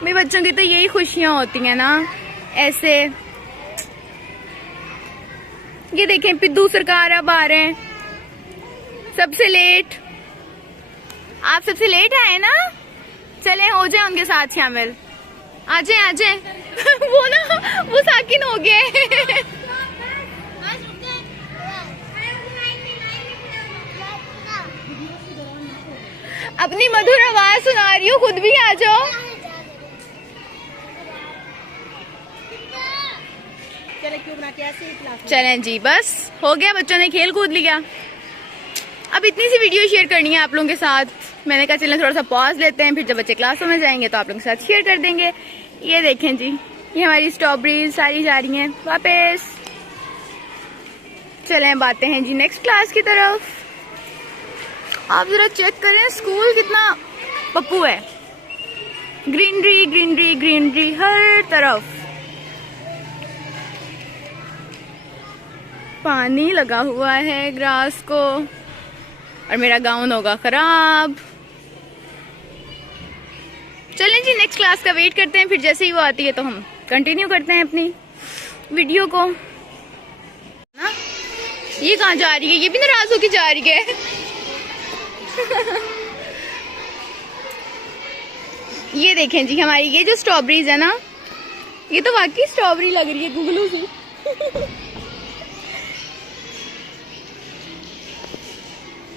मेरे बच्चों की तो यही खुशियां होती हैं ना ऐसे। ये देखें पिद्दू सरकार अब आ रहे हैं सबसे लेट। आप सबसे लेट आए ना, चले हो जाए उनके साथ शामिल, आ जाए आ जाए। वो ना वो साकिन हो गए। अपनी मधुर आवाज सुना रही हूँ, खुद भी आ जाओ। चलें जी, बस हो गया, बच्चों ने खेल कूद लिया। अब इतनी सी वीडियो शेयर करनी है आप लोगों के साथ। मैंने कहा चलें थोड़ा सा पॉज लेते हैं, फिर जब बच्चे क्लासों में जाएंगे तो आप लोगों के साथ शेयर कर देंगे। ये देखें जी, ये हमारी स्ट्रॉबेरीज सारी जा रही हैं वापस। चलें बातें हैं जी नेक्स्ट क्लास की तरफ। आप जरा चेक करें स्कूल कितना पप्पू है। ग्रीनरी ग्रीनरी ग्रीनरी हर तरफ, पानी लगा हुआ है ग्रास को, और मेरा गाउन होगा खराब। चलें जी नेक्स्ट क्लास का वेट करते हैं, फिर जैसे ही वो आती है तो हम कंटिन्यू करते हैं अपनी वीडियो को ना। ये कहाँ जा रही है? ये भी नाराज होके जा रही है। ये देखें जी हमारी ये जो स्ट्रॉबेरीज है ना, ये तो वाकई स्ट्रॉबेरी लग रही है गुगलू सी।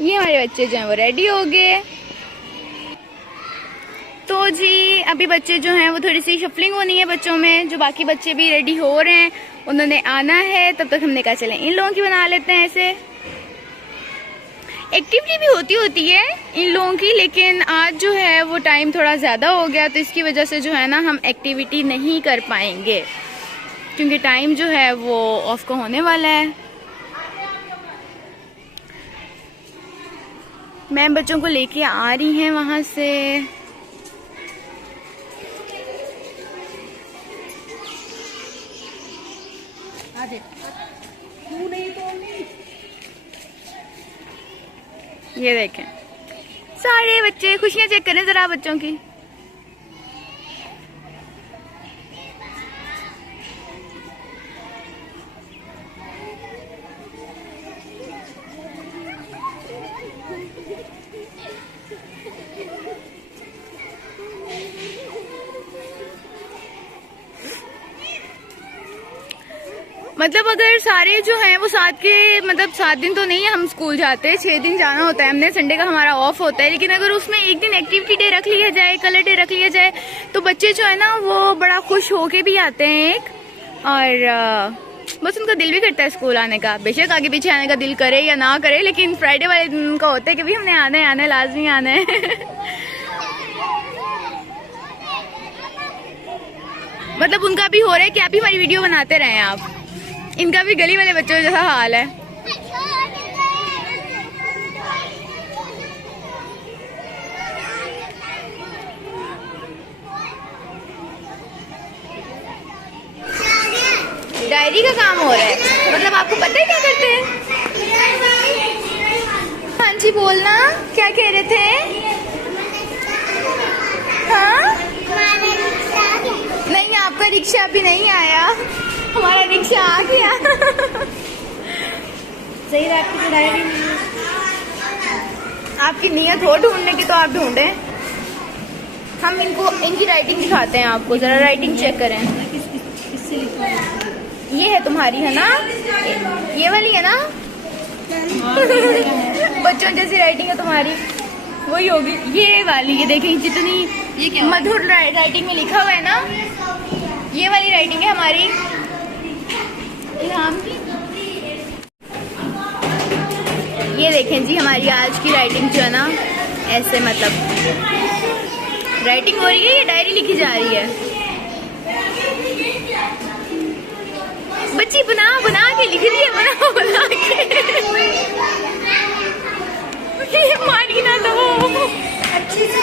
ये हमारे बच्चे जो हैं वो रेडी हो गए। तो जी अभी बच्चे जो हैं वो थोड़ी सी शफलिंग होनी है बच्चों में, जो बाकी बच्चे भी रेडी हो रहे हैं, उन्होंने आना है। तब तक हमने कहा चलें इन लोगों की बना लेते हैं। ऐसे एक्टिविटी भी होती है इन लोगों की, लेकिन आज जो है वो टाइम थोड़ा ज़्यादा हो गया, तो इसकी वजह से जो है ना हम एक्टिविटी नहीं कर पाएंगे, क्योंकि टाइम जो है वो ऑफ का होने वाला है। मैम बच्चों को लेके आ रही हैं वहां से। ये देखें सारे बच्चे, खुशियां चेक करें जरा बच्चों की। मतलब अगर सारे जो हैं वो 7 दिन तो नहीं हम स्कूल जाते, 6 दिन जाना होता है हमने, संडे का हमारा ऑफ होता है। लेकिन अगर उसमें एक दिन एक्टिविटी डे रख लिया जाए, कलर डे रख लिया जाए, तो बच्चे जो है ना वो बड़ा खुश होके भी आते हैं एक, और बस उनका दिल भी करता है स्कूल आने का। बेशक आगे पीछे आने का दिल करे या ना करे, लेकिन फ्राइडे वाले दिन उनका होता है कि भाई हमने आना है, लाजमी आना है। मतलब उनका भी हो रहा है कि आप भी हमारी वीडियो बनाते रहें आप। इनका भी गली वाले बच्चों जैसा हाल है। डायरी का काम हो रहा है, मतलब आपको पता है क्या करते हैं? हाँ जी बोलना, क्या कह रहे थे? हाँ नहीं, आपका रिक्शा अभी नहीं आया, हमारा रिक्शा आ गया। सही रात की डायरी आपकी नीयत हो ढूंढने की तो आप ढूंढें, हम इनकी राइटिंग दिखाते हैं आपको, जरा राइटिंग चेक करें। किससे लिखा है? ये है तुम्हारी, है ना? ये वाली है ना? बच्चों जैसी राइटिंग है तुम्हारी, वही होगी ये वाली। ये देखें जितनी ये क्या मधुर राइटिंग में लिखा हुआ है ना, ये वाली राइटिंग है हमारी इल्हाम की। ये देखें जी हमारी आज की राइटिंग जो है ना, ऐसे मतलब राइटिंग हो रही है, ये डायरी लिखी जा रही है। बच्ची बना के लिख रही है, बना के। ये मारी ना दो। अच्छी से